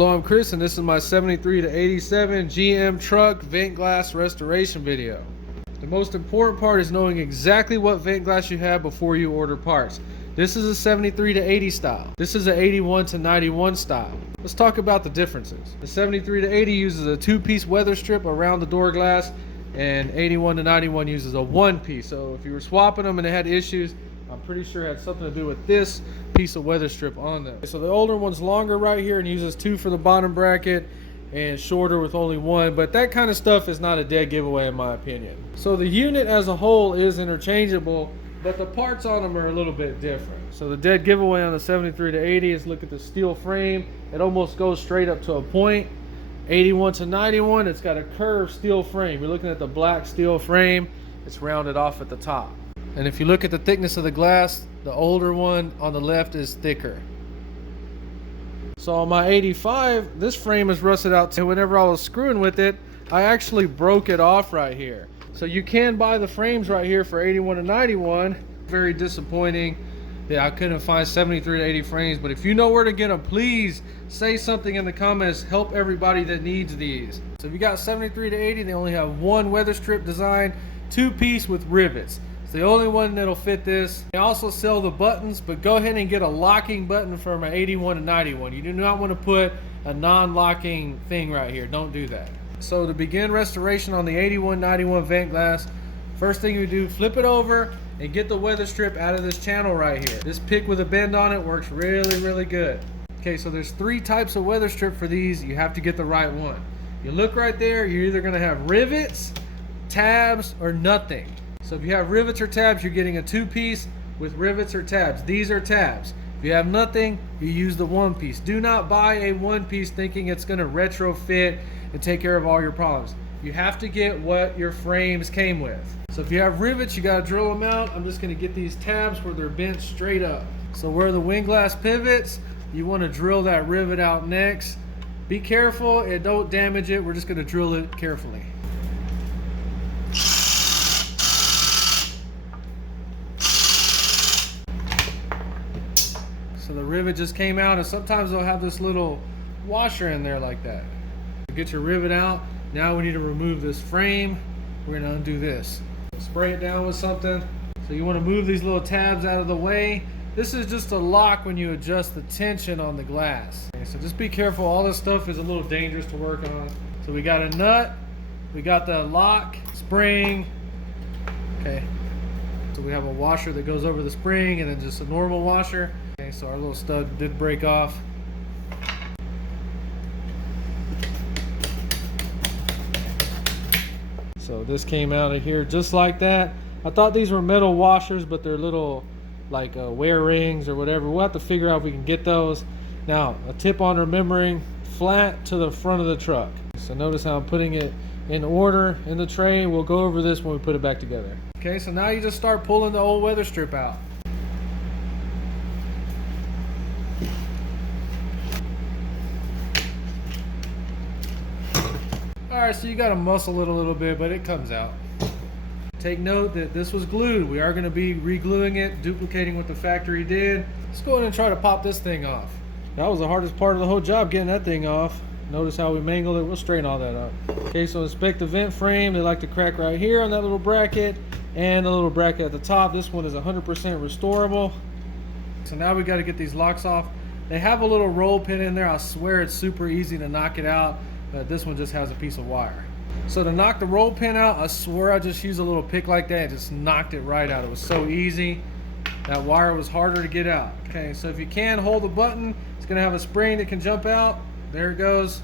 Hello, I'm Chris, and this is my 73 to 87 GM truck vent glass restoration video. The most important part is knowing exactly what vent glass you have before you order parts. This is a 73 to 80 style. This is an 81 to 91 style. Let's talk about the differences. The 73 to 80 uses a 2-piece weather strip around the door glass, and 81 to 91 uses a 1-piece. So if you were swapping them and they had issues, I'm pretty sure it had something to do with this piece of weather strip on them. So the older one's longer right here and uses 2 for the bottom bracket and shorter with only 1, but that kind of stuff is not a dead giveaway in my opinion. So the unit as a whole is interchangeable, but the parts on them are a little bit different. So the dead giveaway on the 73 to 80 is look at the steel frame. It almost goes straight up to a point. 81 to 91, it's got a curved steel frame. You're looking at the black steel frame. It's rounded off at the top. And if you look at the thickness of the glass, the older one on the left is thicker. So on my 85, this frame is rusted out too. Whenever I was screwing with it, I actually broke it off right here. So you can buy the frames right here for 81 to 91. Very disappointing that I couldn't find 73 to 80 frames, but if you know where to get them, please say something in the comments. Help everybody that needs these. So if you got 73 to 80, they only have one weather strip design, 2-piece with rivets. It's the only one that'll fit this. They also sell the buttons, but go ahead and get a locking button from an 81 to 91. You do not want to put a non-locking thing right here. Don't do that. So to begin restoration on the 81-91 vent glass, first thing you do, flip it over and get the weather strip out of this channel right here. This pick with a bend on it works really good. Okay, so there's 3 types of weather strip for these. You have to get the right one. You look right there, you're either gonna have rivets, tabs, or nothing. So if you have rivets or tabs, you're getting a 2-piece with rivets or tabs. These are tabs. If you have nothing, you use the 1-piece. Do not buy a 1-piece thinking it's gonna retrofit and take care of all your problems. You have to get what your frames came with. So if you have rivets, you gotta drill them out. I'm just gonna get these tabs where they're bent straight up. So where the wind glass pivots, you wanna drill that rivet out next. Be careful and don't damage it. We're just gonna drill it carefully. So the rivet just came out, and sometimes they'll have this little washer in there like that. Get your rivet out. Now we need to remove this frame. We're gonna undo this. Spray it down with something. So you wanna move these little tabs out of the way. This is just a lock when you adjust the tension on the glass. Okay, so just be careful. All this stuff is a little dangerous to work on. So we got a nut, we got the lock, spring. Okay, so we have a washer that goes over the spring and then just a normal washer. Okay, so our little stud did break off. So this came out of here just like that. I thought these were metal washers, but they're little like wear rings or whatever. We'll have to figure out if we can get those. Now, a tip on remembering, flat to the front of the truck. So notice how I'm putting it in order in the tray. We'll go over this when we put it back together. Okay, so now you just start pulling the old weather strip out. Alright, so you got to muscle it a little bit, but it comes out. Take note that this was glued. We are going to be re-gluing it, duplicating what the factory did. Let's go ahead and try to pop this thing off. That was the hardest part of the whole job, getting that thing off. Notice how we mangled it. We'll straighten all that up. Okay, so inspect the vent frame. They like to crack right here on that little bracket and the little bracket at the top. This one is 100% restorable. So now we got to get these locks off. They have a little roll pin in there. I swear it's super easy to knock it out. This one just has a piece of wire. So to knock the roll pin out, I swear I just used a little pick like that. It just knocked it right out. It was so easy. That wire was harder to get out. Okay, so if you can hold the button, it's gonna have a spring that can jump out. There it goes.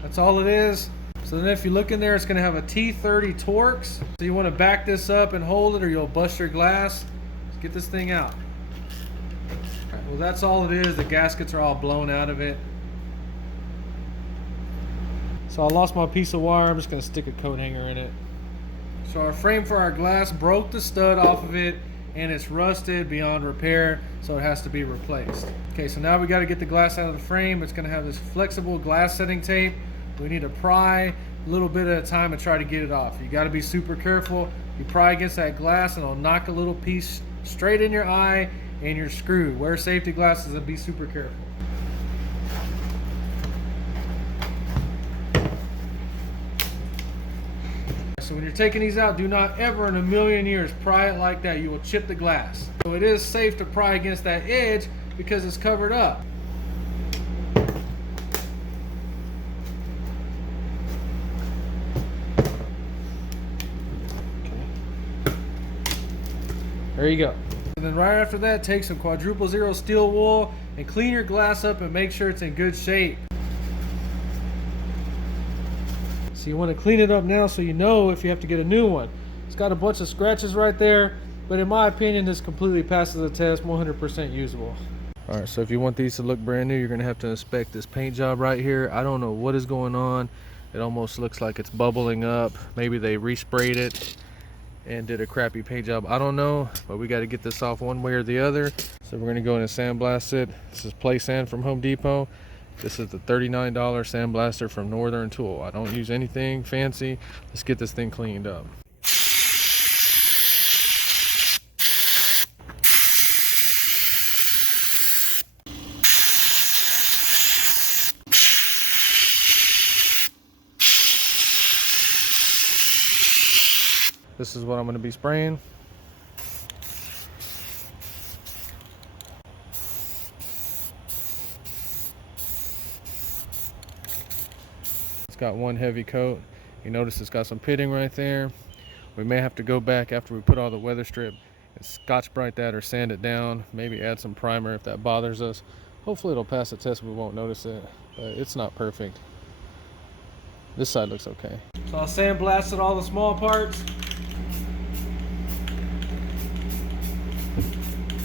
That's all it is. So then if you look in there, it's gonna have a T30 Torx. So you wanna back this up and hold it or you'll bust your glass. Let's get this thing out. All right, well, that's all it is. The gaskets are all blown out of it. So I lost my piece of wire. I'm just gonna stick a coat hanger in it. So our frame for our glass broke the stud off of it and it's rusted beyond repair, so it has to be replaced. Okay, so now we got to get the glass out of the frame. It's gonna have this flexible glass setting tape. We need to pry a little bit at a time and try to get it off. You got to be super careful. You pry against that glass and it'll knock a little piece straight in your eye and you're screwed. Wear safety glasses and be super careful. So when you're taking these out, do not ever in a million years pry it like that. You will chip the glass. So it is safe to pry against that edge because it's covered up. There you go. And then right after that, take some quadruple zero steel wool and clean your glass up and make sure it's in good shape. So you want to clean it up now so you know if you have to get a new one. It's got a bunch of scratches right there, but in my opinion, this completely passes the test, 100% usable. All right, so if you want these to look brand new, you're gonna have to inspect this paint job right here. I don't know what is going on. It almost looks like it's bubbling up. Maybe they resprayed it and did a crappy paint job. I don't know, but we got to get this off one way or the other. So we're gonna go in and sandblast it. This is Play Sand from Home Depot. This is the $39 sandblaster from Northern Tool. I don't use anything fancy. Let's get this thing cleaned up. This is what I'm going to be spraying. Got one heavy coat. You notice it's got some pitting right there. We may have to go back after we put all the weather strip and Scotch-Brite that or sand it down, maybe add some primer if that bothers us. Hopefully it'll pass the test, we won't notice it, but it's not perfect. This side looks okay. So I sandblasted all the small parts.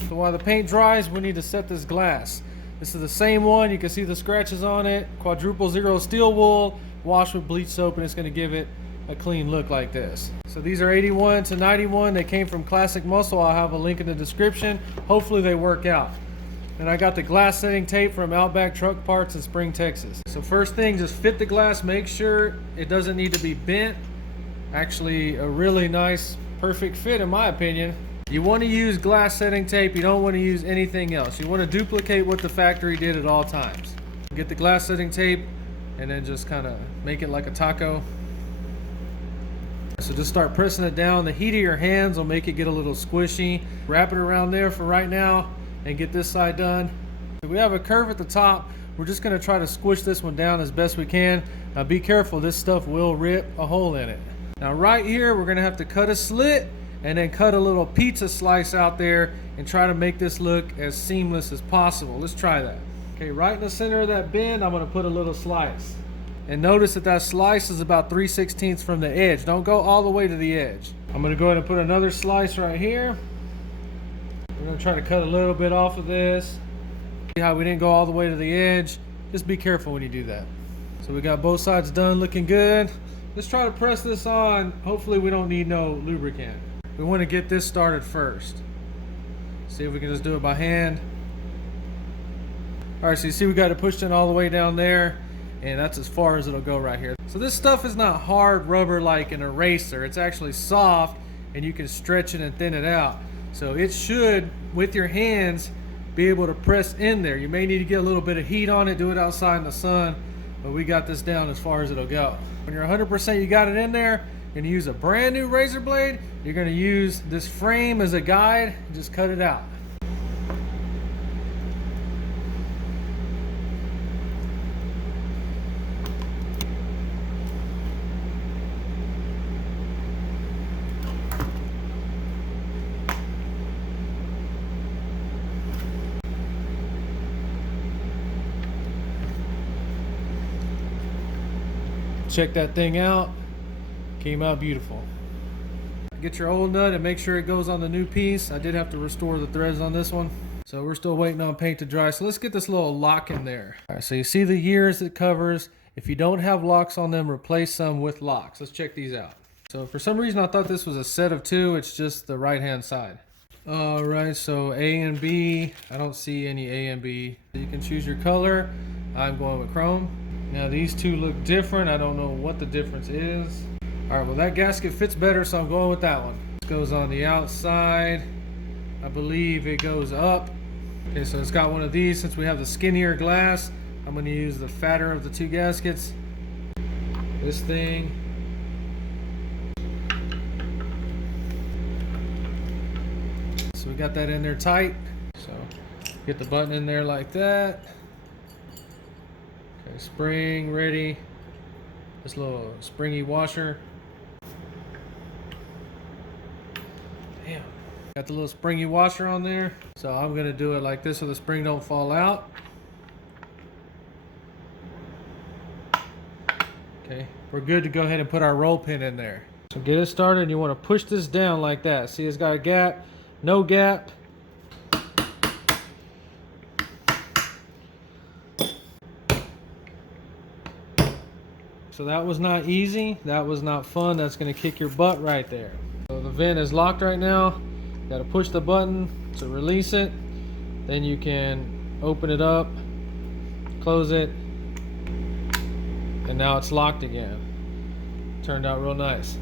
So while the paint dries, we need to set this glass. This is the same one, you can see the scratches on it. Quadruple zero steel wool, washed with bleach soap, and it's going to give it a clean look like this. So these are 81 to 91. They came from Classic Muscle. I'll have a link in the description. Hopefully they work out. And I got the glass setting tape from Outback Truck Parts in Spring, Texas. So first thing, just fit the glass. Make sure it doesn't need to be bent. Actually, a really nice, perfect fit in my opinion. You want to use glass setting tape. You don't want to use anything else. You want to duplicate what the factory did at all times. Get the glass setting tape and then just kind of make it like a taco. So just start pressing it down. The heat of your hands will make it get a little squishy. Wrap it around there for right now and get this side done. If we have a curve at the top, we're just going to try to squish this one down as best we can. Now be careful, this stuff will rip a hole in it. Now right here, we're going to have to cut a slit and then cut a little pizza slice out there and try to make this look as seamless as possible. Let's try that. Okay, right in the center of that bend, I'm gonna put a little slice. And notice that that slice is about 3/16 from the edge. Don't go all the way to the edge. I'm gonna go ahead and put another slice right here. We're gonna try to cut a little bit off of this. See how we didn't go all the way to the edge? Just be careful when you do that. So we got both sides done, looking good. Let's try to press this on. Hopefully we don't need no lubricant. We wanna get this started first. See if we can just do it by hand. All right, so you see we got it pushed in all the way down there, and that's as far as it'll go right here. So this stuff is not hard rubber like an eraser. It's actually soft, and you can stretch it and thin it out. So it should, with your hands, be able to press in there. You may need to get a little bit of heat on it, do it outside in the sun, but we got this down as far as it'll go. When you're 100% you got it in there, you're gonna use a brand new razor blade. You're gonna use this frame as a guide, and just cut it out. Check that thing out. Came out beautiful. Get your old nut and make sure it goes on the new piece. I did have to restore the threads on this one. So we're still waiting on paint to dry. So let's get this little lock in there. All right, so you see the years it covers. If you don't have locks on them, replace some with locks. Let's check these out. So for some reason I thought this was a set of two. It's just the right hand side. All right, so A and B. I don't see any A and B. You can choose your color. I'm going with chrome. Now these two look different. I don't know what the difference is. All right, well that gasket fits better, so I'm going with that one. It goes on the outside. I believe it goes up. Okay, so it's got one of these. Since we have the skinnier glass, I'm going to use the fatter of the two gaskets. This thing. So we got that in there tight. So get the button in there like that. Okay, spring ready. This little springy washer. Damn. Got the little springy washer on there. So I'm gonna do it like this so the spring don't fall out. Okay, we're good to go ahead and put our roll pin in there. So get it started, and you want to push this down like that. See, it's got a gap, no gap. So that was not easy, that was not fun, that's gonna kick your butt right there. So the vent is locked right now. Gotta push the button to release it. Then you can open it up, close it, and now it's locked again. Turned out real nice.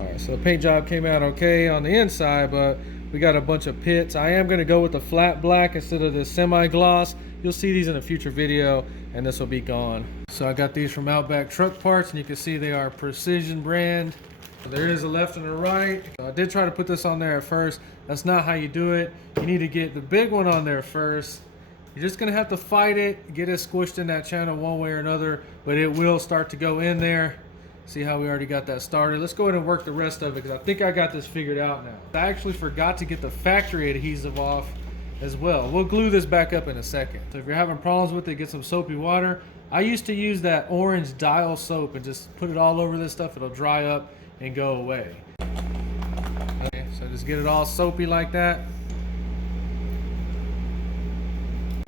Alright, so the paint job came out okay on the inside, but we got a bunch of pits. I am gonna go with the flat black instead of the semi-gloss. You'll see these in a future video, and this will be gone. So I got these from Outback Truck Parts, and you can see they are Precision brand. So there is a left and a right. So I did try to put this on there at first. That's not how you do it. You need to get the big one on there first. You're just gonna have to fight it, get it squished in that channel one way or another, but it will start to go in there. See how we already got that started. Let's go ahead and work the rest of it, because I think I got this figured out now. I actually forgot to get the factory adhesive off as well. We'll glue this back up in a second. So if you're having problems with it, get some soapy water. I used to use that orange Dial soap and just put it all over this stuff. It'll dry up and go away. Okay, so just get it all soapy like that.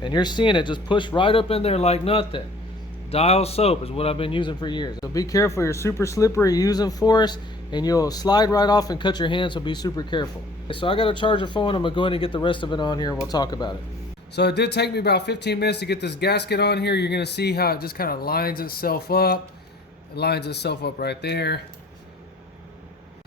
And you're seeing it just push right up in there like nothing. Dial soap is what I've been using for years. So be careful, you're super slippery using force, and you'll slide right off and cut your hands, so be super careful. So I got a charger phone. I'm gonna go ahead and get the rest of it on here and we'll talk about it. So it did take me about 15 minutes to get this gasket on here. You're gonna see how it just kind of lines itself up. It lines itself up right there.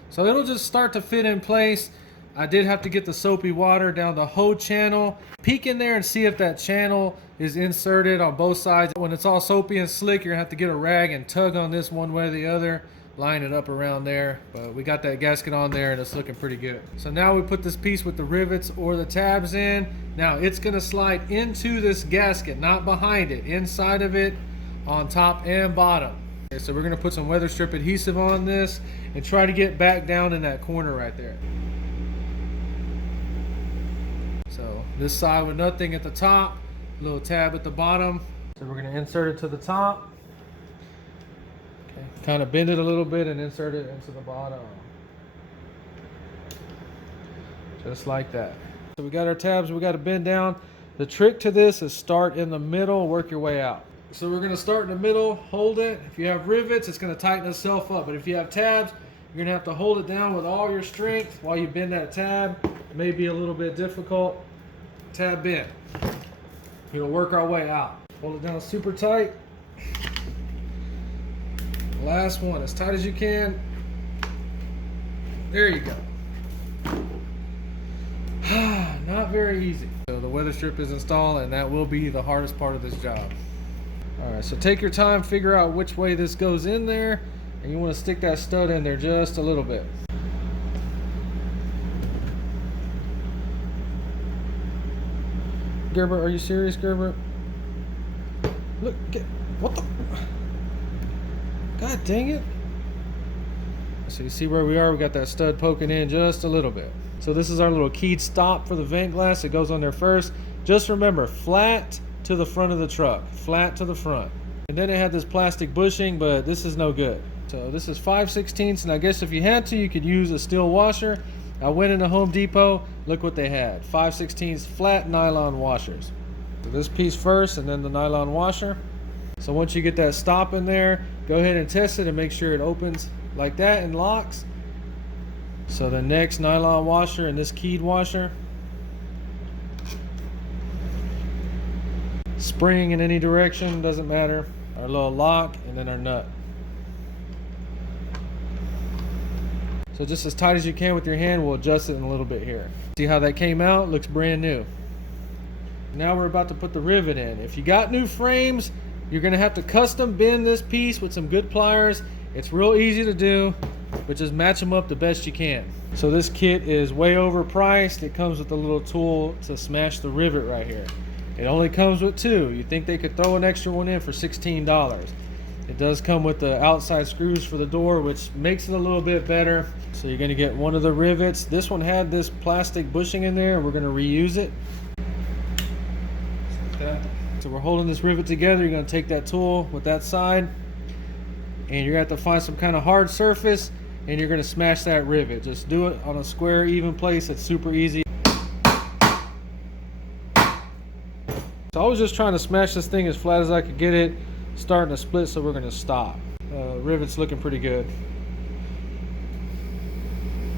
So it'll just start to fit in place. I did have to get the soapy water down the whole channel. Peek in there and see if that channel is inserted on both sides. When it's all soapy and slick, you're gonna have to get a rag and tug on this one way or the other. Line it up around there. But we got that gasket on there and it's looking pretty good. So now we put this piece with the rivets or the tabs in. Now it's gonna slide into this gasket, not behind it, inside of it, on top and bottom. Okay, so we're gonna put some weather strip adhesive on this and try to get back down in that corner right there. So this side with nothing at the top, little tab at the bottom. So we're gonna insert it to the top. Okay, kind of bend it a little bit and insert it into the bottom. Just like that. So we got our tabs, we got to bend down. The trick to this is start in the middle, work your way out. So we're gonna start in the middle, hold it. If you have rivets, it's gonna tighten itself up. But if you have tabs, you're gonna have to hold it down with all your strength while you bend that tab. It may be a little bit difficult. Tab bend. We'll work our way out. Hold it down super tight. Last one, as tight as you can. There you go. Not very easy. So the weather strip is installed, and that will be the hardest part of this job. All right, so take your time, figure out which way this goes in there, and you want to stick that stud in there just a little bit. Gerber, are you serious, Gerber? Look, what the? God dang it. So you see where we are, we got that stud poking in just a little bit. So this is our little keyed stop for the vent glass. It goes on there first. Just remember, flat to the front of the truck, flat to the front. And then it had this plastic bushing, but this is no good. So this is 5/16, and I guess if you had to, you could use a steel washer. I went into Home Depot, look what they had. 5/16 flat nylon washers. So this piece first and then the nylon washer. So once you get that stop in there, go ahead and test it and make sure it opens like that and locks. So the next nylon washer and this keyed washer. Spring in any direction, doesn't matter. Our little lock and then our nut. So just as tight as you can with your hand, we'll adjust it in a little bit here. See how that came out? Looks brand new. Now we're about to put the rivet in. If you got new frames, you're gonna have to custom bend this piece with some good pliers. It's real easy to do. but just match them up the best you can. So this kit is way overpriced. It comes with a little tool to smash the rivet right here. It only comes with 2. You think they could throw an extra one in for $16. It does come with the outside screws for the door, which makes it a little bit better. So you're going to get one of the rivets. This one had this plastic bushing in there, and we're going to reuse it. So we're holding this rivet together. You're going to take that tool with that side, and you're going to have to find some kind of hard surface, and you're going to smash that rivet. Just do it on a square, even place. It's super easy. So I was just trying to smash this thing as flat as I could get it. Starting to split, so we're going to stop. Rivet's looking pretty good.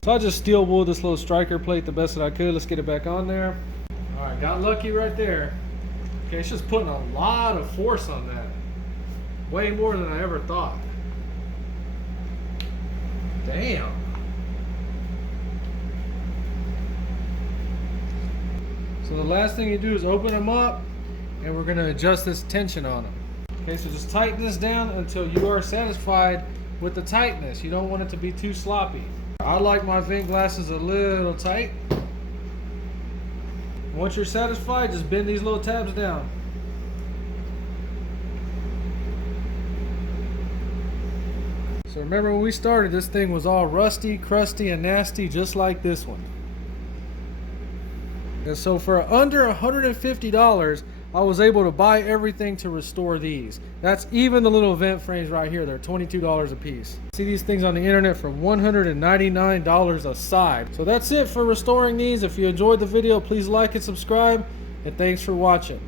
So I just steel wooled this little striker plate the best that I could. Let's get it back on there. All right, got lucky right there. Okay, it's just putting a lot of force on that. Way more than I ever thought. Damn. So the last thing you do is open them up, and we're going to adjust this tension on them. Okay, so just tighten this down until you are satisfied with the tightness. You don't want it to be too sloppy. I like my vent glasses a little tight. Once you're satisfied, just bend these little tabs down. So remember when we started, this thing was all rusty, crusty, and nasty, just like this one. And so for under $150, I was able to buy everything to restore these. That's even the little vent frames right here. They're $22 a piece. See these things on the internet for $199 a side. So that's it for restoring these. If you enjoyed the video, please like and subscribe, and thanks for watching.